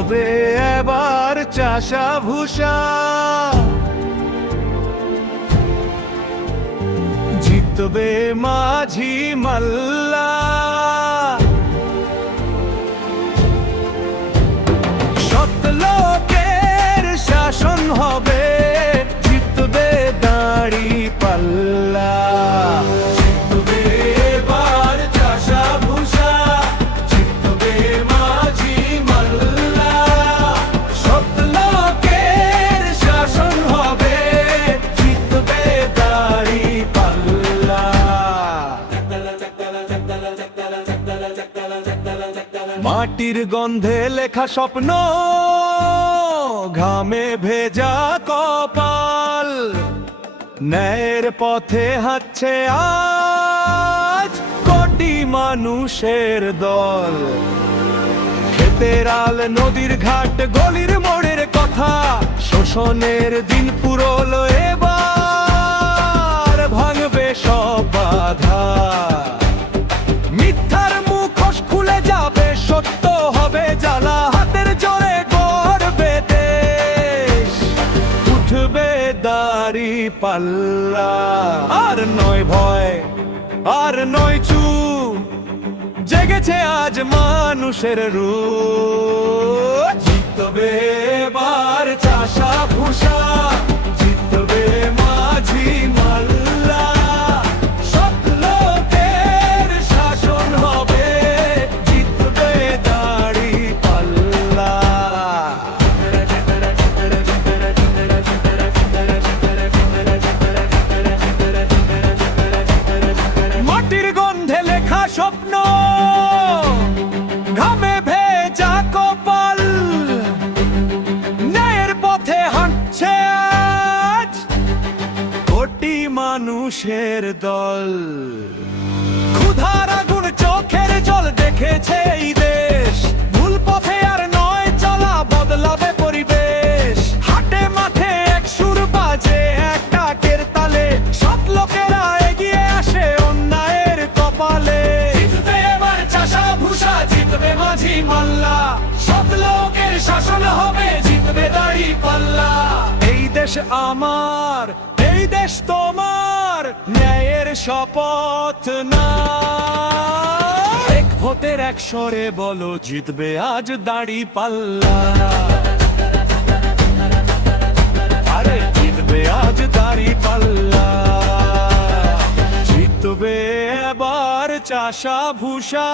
জিতবে এবার চাষা ভুষা, জিতবে মাঝি মাল্লা। সৎ লোকের শাসন হবে, জিতবে দাঁড়ি পাল্লা। জিতবে এবার চাষা ভুষা, জিতবে মাঝি মাল্লা। সৎ লোকের শাসন হবে, জিতবে দাঁড়ি পাল্লা। মাটির গন্ধে লেখা স্বপ্ন, ঘামে ভেজা কপাল, ন্যায়ের পথে হাঁটছে আজ কোটি মানুষের দল। ক্ষেতের আল, নদীর ঘাট, গলির মোড়ের কথা, শোষণের দিন ফুরলো এবার, ভাঙবে সব বাধা। মিথ্যার মুখোশ খুলে যাবে, সত্য হবে জ্বালা, হাতের জোরে গড়বে দেশ, উঠবে দাঁড়ি পাল্লা। আর নয় ভয়, আর নয় চুপ, জেগেছে আজ মানুষের রূপ। জিতবে এবার চাষা ভুষা, জিতবে মাঝি মাল্লা। সৎ লোকের শাসন হবে, জিতবে দাঁড়ি পাল্লা। মাটির গন্ধে লেখা স্বপ্ন, ঘামে ভেজা কপাল, ন্যায়ের পথে হাঁটছে আজ কোটি মানুষের দল। ক্ষুধার আগুন, চোখের জল দেখেছে এই দেশ, ভুল পথে আর নয় চলা, বদলাবে পরিবেশ। হাটে মাঠে এক সুর বাজে, এক ডাকের তালে, সব লোকেরা এগিয়ে আসে অন্যায়ের কপালে। জিতবে এবার চাষা ভুষা, জিতবে মাঝি মাল্লা। সব লোকের শাসন হবে, জিতবে দাঁড়ি পাল্লা। এই দেশ আমার, এই দেশ তোমার, ন্যায়ের শপথ না। এক ভোটের এক স্বরে বলো, জিতবে আজ দাঁড়ি পাল্লা। আরে জিতবে আজ দাঁড়ি পাল্লা। জিতবে এবার চাষা ভুষা,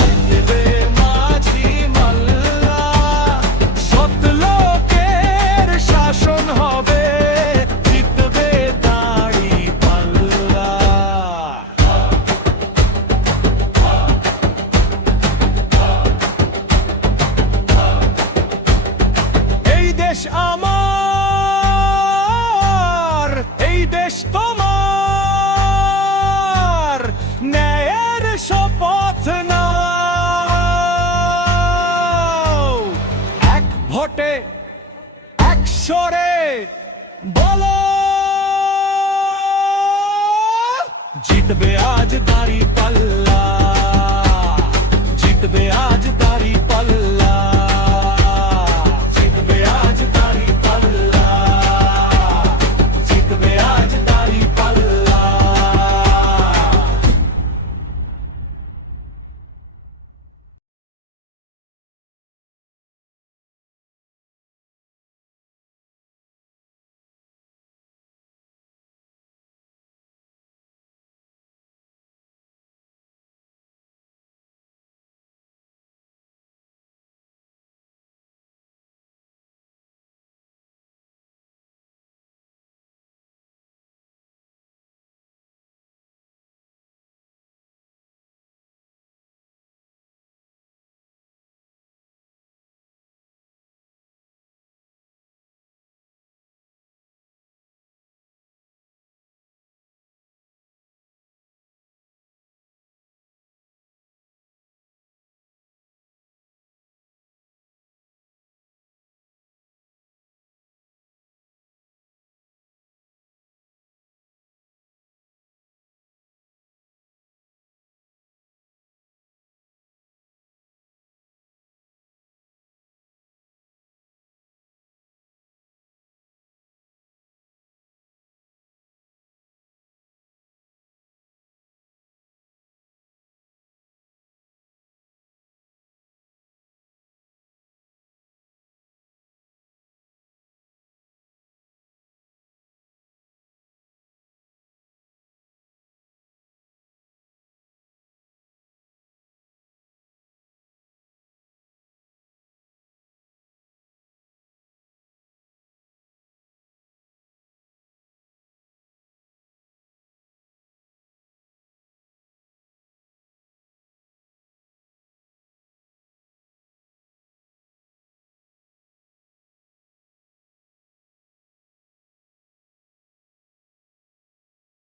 জিতবে মাঝি মাল্লা। সৎ লোকের শাসন হবে, জিতবে দাঁড়ি পাল্লা। এই দেশ আমার, এই দেশ তোমার, ন্যায়ের শপথ নাও। এক ভোটে এক স্বরে বলো, জিতবে আজ দাঁড়ি